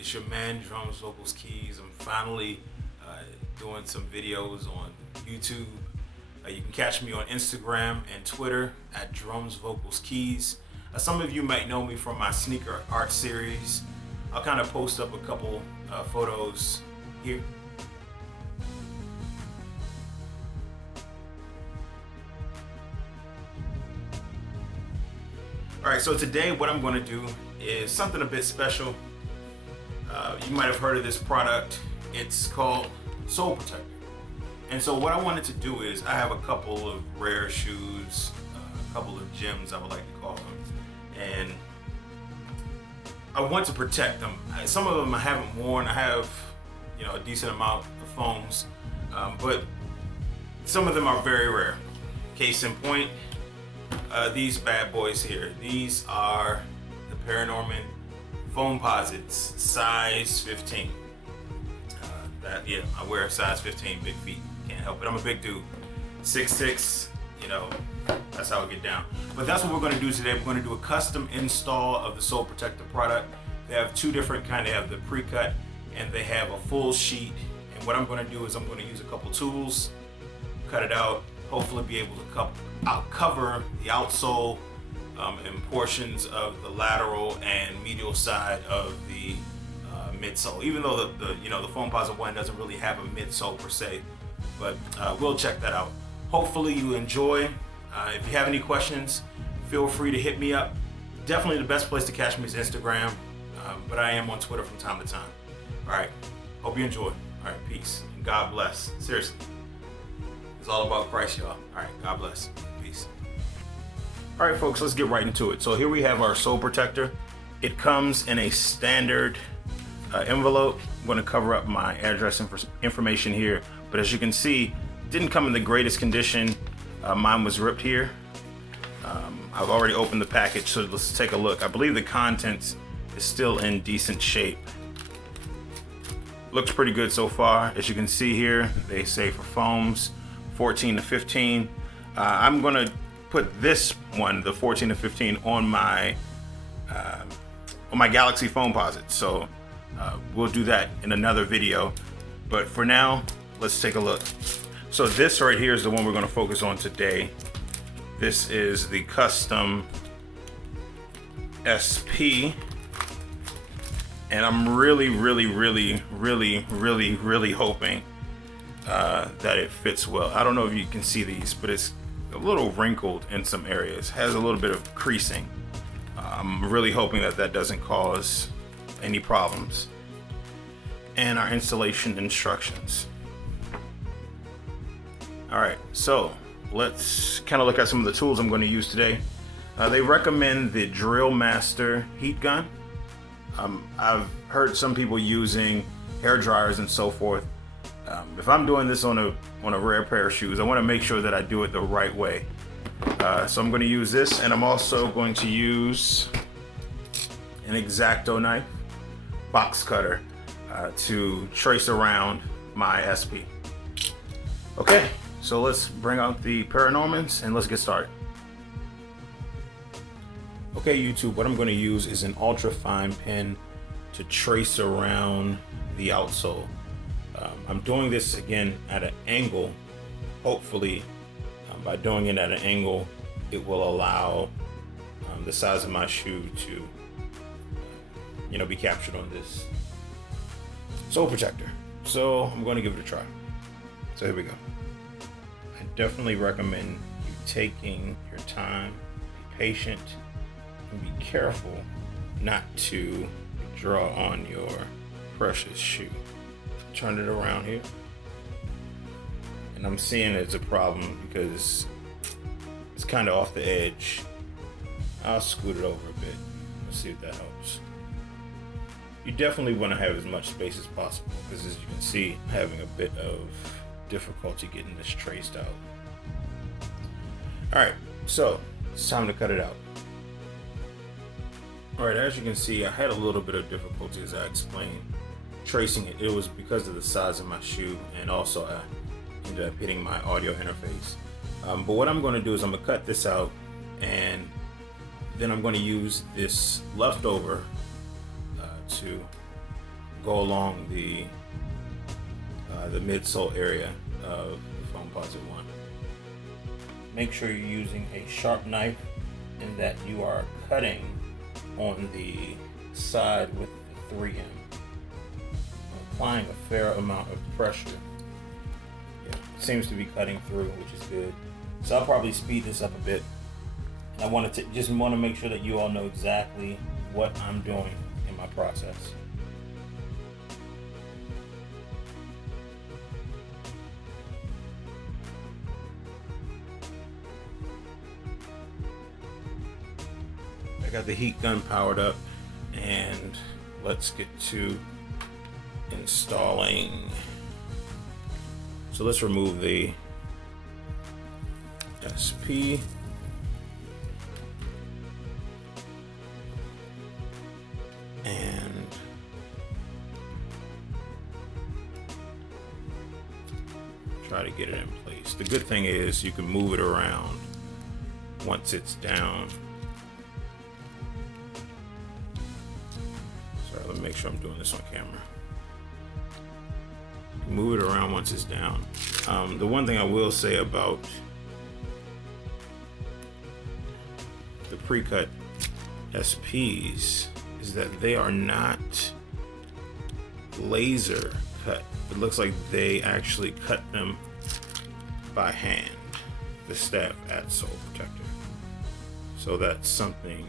It's your man, Drums, Vocals, Keys. I'm finally doing some videos on YouTube. You can catch me on Instagram and Twitter at Drums, Vocals, Keys. Some of you might know me from my sneaker art series. I'll kind of post up a couple photos here. Alright, so today what I'm going to do is something a bit special. You might have heard of this product. It's called SoleProtector. And so what I wanted to do is, I have a couple of rare shoes, a couple of gems I would like to call them, and I want to protect them. Some of them I haven't worn. I have, a decent amount of foams, but some of them are very rare. Case in point, these bad boys here. These are the ParaNorman Foamposites, size 15. I wear a size 15, big feet. Can't help it. I'm a big dude, 6'6". That's how I get down. But that's what we're going to do today. We're going to do a custom install of the SoleProtector product. They have two different kinds. They have the pre-cut and they have a full sheet. And what I'm going to do is I'm going to use a couple tools, cut it out, hopefully be able to cover the outsole and portions of the lateral and medial side of the midsole. Even though the Foamposite one doesn't really have a midsole per se, but we'll check that out. Hopefully you enjoy. If you have any questions, feel free to hit me up. Definitely the best place to catch me is Instagram, but I am on Twitter from time to time. All right, hope you enjoy. All right, peace and God bless. Seriously, it's all about Christ, y'all. All right, God bless. Peace. All right, folks, let's get right into it. So here we have our SoleProtector. It comes in a standard envelope. I'm going to cover up my address information here, but as you can see, it didn't come in the greatest condition. Mine was ripped here. I've already opened the package, so let's take a look. I believe the contents is still in decent shape. Looks pretty good so far. As you can see here, they say for foams 14 to 15. I'm going to put this one, the 14 to 15, on my Galaxy Foamposite. So we'll do that in another video. But for now, let's take a look. So this right here is the one we're going to focus on today. This is the custom SP. And I'm really hoping that it fits well. I don't know if you can see these, but it's a little wrinkled in some areas, has a little bit of creasing. I'm really hoping that that doesn't cause any problems. And our installation instructions. All right, so let's kind of look at some of the tools I'm going to use today. They recommend the Drill Master heat gun. I've heard some people using hair dryers and so forth. If I'm doing this on a rare pair of shoes, I want to make sure that I do it the right way. So I'm going to use this, and I'm also going to use an X-Acto knife, box cutter, to trace around my SP. Okay, so let's bring out the ParaNormans and let's get started. Okay, YouTube, what I'm going to use is an ultra fine pen to trace around the outsole. I'm doing this again at an angle. Hopefully, by doing it at an angle, it will allow the size of my shoe to, be captured on this SoleProtector. So I'm going to give it a try. So here we go. I definitely recommend you taking your time, be patient, and be careful not to draw on your precious shoe. Turn it around here. And I'm seeing it's a problem because it's kind of off the edge. I'll scoot it over a bit. Let's see if that helps. You definitely want to have as much space as possible because, as you can see, I'm having a bit of difficulty getting this traced out. All right, so it's time to cut it out. All right, as you can see, I had a little bit of difficulty, as I explained, tracing it. It was because of the size of my shoe, and also I ended up hitting my audio interface. But what I'm going to do is I'm going to cut this out, and then I'm going to use this leftover to go along the midsole area of the Foamposite 1. Make sure you're using a sharp knife and that you are cutting on the side with the 3M. Applying a fair amount of pressure. Yeah, it seems to be cutting through, which is good. So I'll probably speed this up a bit. And I want to make sure that you all know exactly what I'm doing in my process. I got the heat gun powered up, and let's get to installing. So let's remove the SP. And try to get it in place. The good thing is you can move it around once it's down. Sorry, let me make sure I'm doing this on camera. Move it around once it's down. The one thing I will say about the pre-cut SPs is that they are not laser cut. It looks like they actually cut them by hand, the staff at SoleProtector. So that's something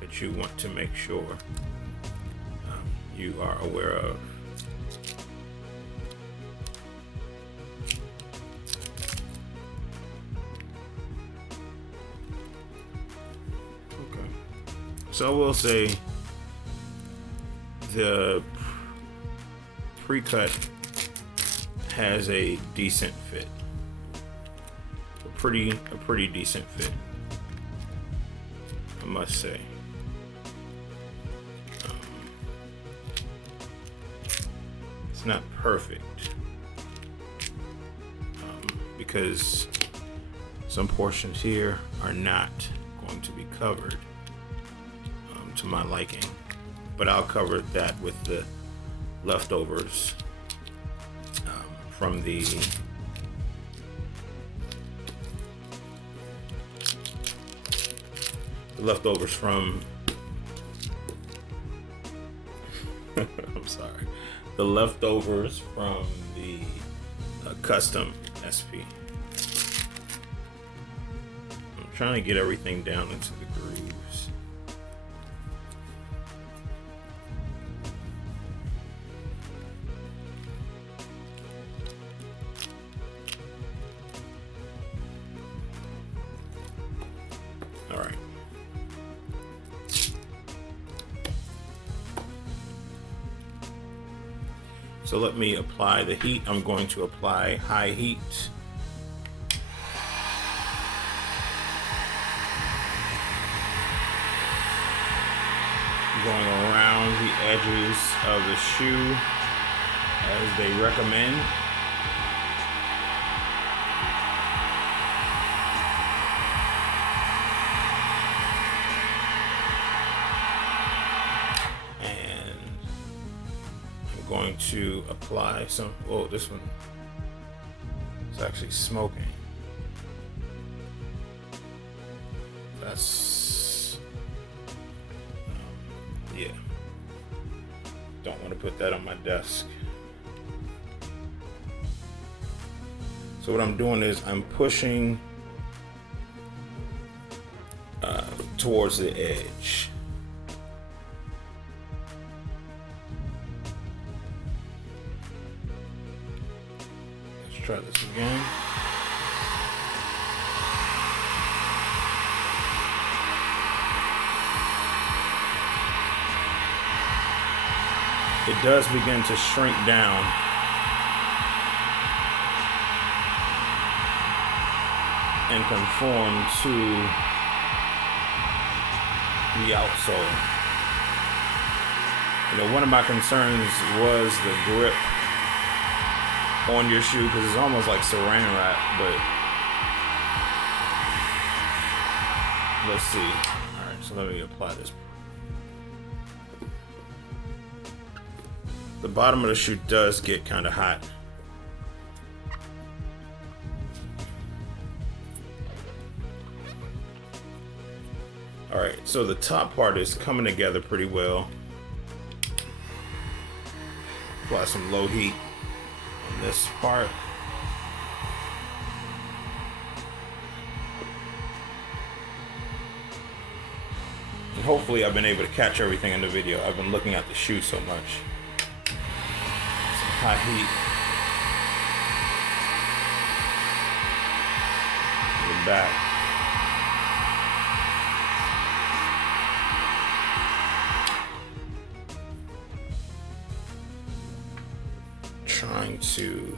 that you want to make sure you are aware of. Okay. So I will say the pre-cut has a decent fit. A pretty decent fit, I must say. It's not perfect because some portions here are not going to be covered to my liking, but I'll cover that with the leftovers from the leftovers from I'm sorry, the leftovers from the custom SP. I'm trying to get everything down into the grooves. All right. So let me apply the heat. I'm going to apply high heat. Going around the edges of the shoe as they recommend. Going to apply some, oh, this one is actually smoking. That's, yeah. Don't want to put that on my desk. So what I'm doing is I'm pushing towards the edge. Try this again. It does begin to shrink down. And conform to the outsole. You know, one of my concerns was the grip on your shoe because it's almost like saran wrap, but let's see. All right, so let me apply this. The bottom of the shoe does get kind of hot. All right, so the top part is coming together pretty well. Apply some low heat on this part. And hopefully I've been able to catch everything in the video. I've been looking at the shoe so much. Some high heat. In the back. Trying to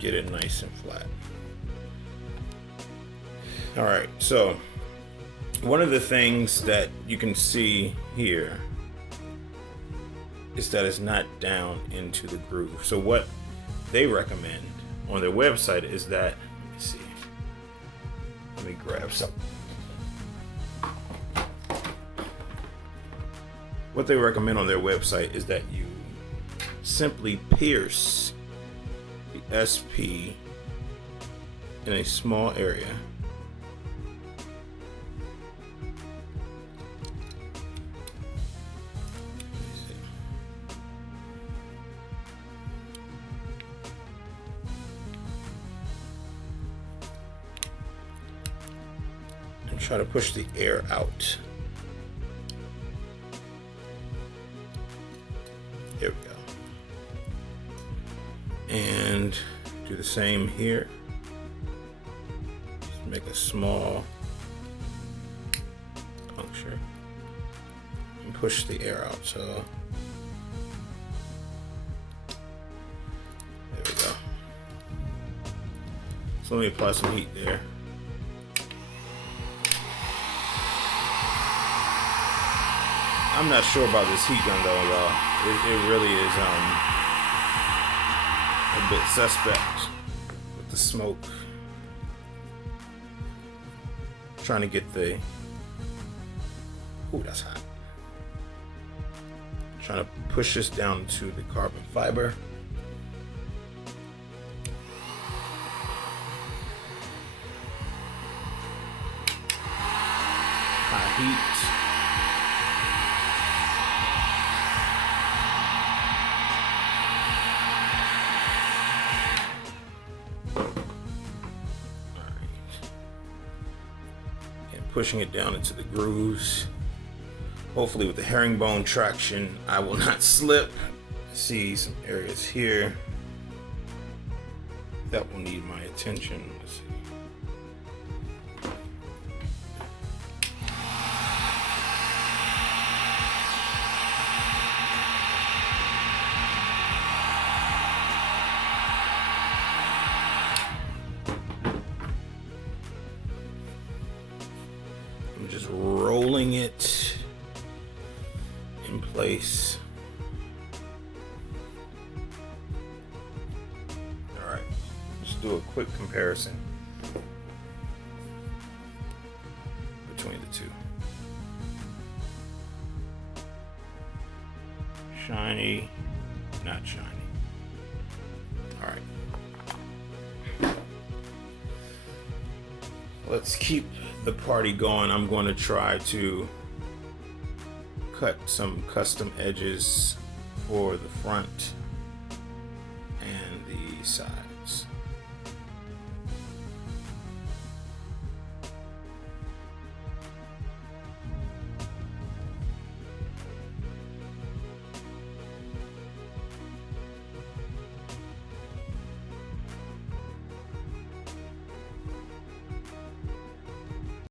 get it nice and flat. All right, so one of the things that you can see here is that it's not down into the groove. So what they recommend on their website is that, let me see, let me grab something. What they recommend on their website is that you simply pierce the SP in a small area. And try to push the air out. There we go. And do the same here. Just make a small puncture and push the air out. So there we go. So let me apply some heat there. I'm not sure about this heat gun though, y'all. It really is a bit suspect with the smoke. Trying to get the, ooh, that's hot. Trying to push this down to the carbon fiber. High heat. Pushing it down into the grooves. Hopefully with the herringbone traction, I will not slip. See some areas here that will need my attention. Let's see. Just rolling it in place. All right, let's do a quick comparison between the two. Shiny, not shiny. All right. Let's keep the party going. I'm going to try to cut some custom edges for the front and the side.